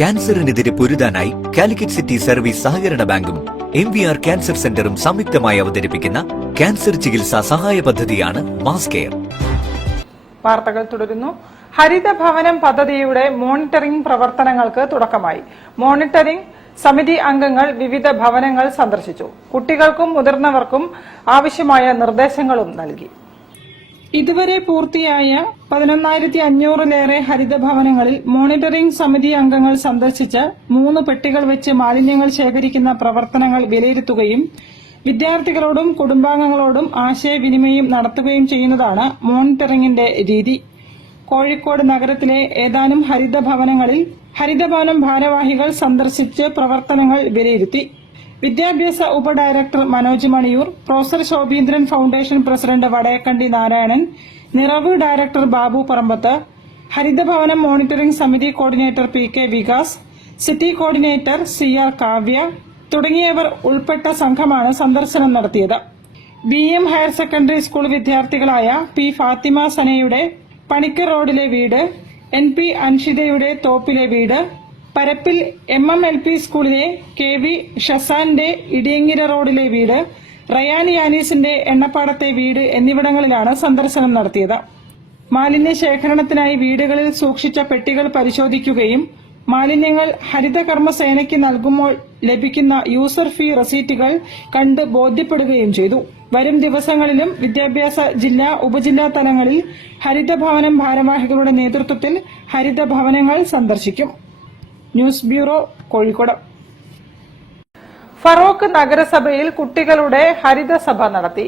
ക്യാൻസറിനെതിരെ പൊരുതാനായി Calicut city service സഹകരണ ബാങ്കും എം വി ആർ ക്യാൻസർ സെന്ററും സംയുക്തമായി അവതരിപ്പിക്കുന്ന ക്യാൻസർ ചികിത്സാ സഹായ പദ്ധതിയാണ് മാസ് കെയർ. വാർത്തകൾ തുടരുന്നു. ഹരിത ഭവനം പദ്ധതിയുടെ മോണിറ്ററിംഗ് പ്രവർത്തനങ്ങൾക്ക് തുടക്കമായി. മോണിറ്ററിംഗ് സമിതി അംഗങ്ങൾ വിവിധ ഭവനങ്ങൾ സന്ദർശിച്ചു. കുട്ടികൾക്കും മുതിർന്നവർക്കും ആവശ്യമായ നിർദ്ദേശങ്ങളും നൽകി. ഇതുവരെ പൂർത്തിയായ പതിനൊന്നായിരത്തി അഞ്ഞൂറിലേറെ ഹരിതഭവനങ്ങളിൽ മോണിറ്ററിംഗ് സമിതി അംഗങ്ങൾ സന്ദർശിച്ച് മൂന്ന് പെട്ടികൾ വെച്ച് മാലിന്യങ്ങൾ ശേഖരിക്കുന്ന പ്രവർത്തനങ്ങൾ വിലയിരുത്തുകയും വിദ്യാർത്ഥികളോടും കുടുംബാംഗങ്ങളോടും ആശയവിനിമയം നടത്തുകയും ചെയ്യുന്നതാണ് മോണിറ്ററിംഗിന്റെ രീതി. കോഴിക്കോട് നഗരത്തിലെ ഏതാനും ഹരിതഭവനങ്ങളിൽ ഹരിതഭവനം ഭാരവാഹികൾ സന്ദർശിച്ച് പ്രവർത്തനങ്ങൾ വിലയിരുത്തി. വിദ്യാഭ്യാസ ഉപഡയറക്ടർ Manoj Maniyur professor Shobhindran foundation president Vadayakkandi Narayanan Niravu director Babu Parambath Harithabhavanam monitoring സമിതി coordinator P K Vikas city coordinator C R Kavya തുടങ്ങിയവർ ഉൾപ്പെട്ട സംഘമാണ് സന്ദർശനം നടത്തിയത്. B M higher secondary school വിദ്യാർത്ഥികളായ P Fathima സനയുടെ പണിക്കർ റോഡിലെ വീട് എൻ പി അൻഷിതയുടെ തോപ്പിലെ വീട് പരപ്പിൽ എം എം എൽ പി സ്കൂളിലെ കെ വി ഷസാന്റെ ഇടിയങ്ങിര റോഡിലെ വീട് റയാൻ യാനീസിന്റെ എണ്ണപ്പാടത്തെ വീട് എന്നിവിടങ്ങളിലാണ് സന്ദർശനം നടത്തിയത്. മാലിന്യ ശേഖരണത്തിനായി വീടുകളിൽ സൂക്ഷിച്ച പെട്ടികൾ പരിശോധിക്കുകയും മാലിന്യങ്ങൾ ഹരിതകർമ്മസേനയ്ക്ക് നൽകുമ്പോൾ ലഭിക്കുന്ന യൂസർ ഫീ റസീറ്റുകൾ കണ്ട് ബോധ്യപ്പെടുകയും ചെയ്തു. വരും ദിവസങ്ങളിലും വിദ്യാഭ്യാസ ജില്ലാ ഉപജില്ലാ തലങ്ങളിൽ ഹരിതഭവനം ഭാരവാഹികളുടെ നേതൃത്വത്തിൽ ഹരിതഭവനങ്ങൾ സന്ദർശിക്കും. News bureau Kozhikode. ഫറോക്ക് നഗരസഭയിൽ കുട്ടികളുടെ ഹരിതസഭ നടത്തി.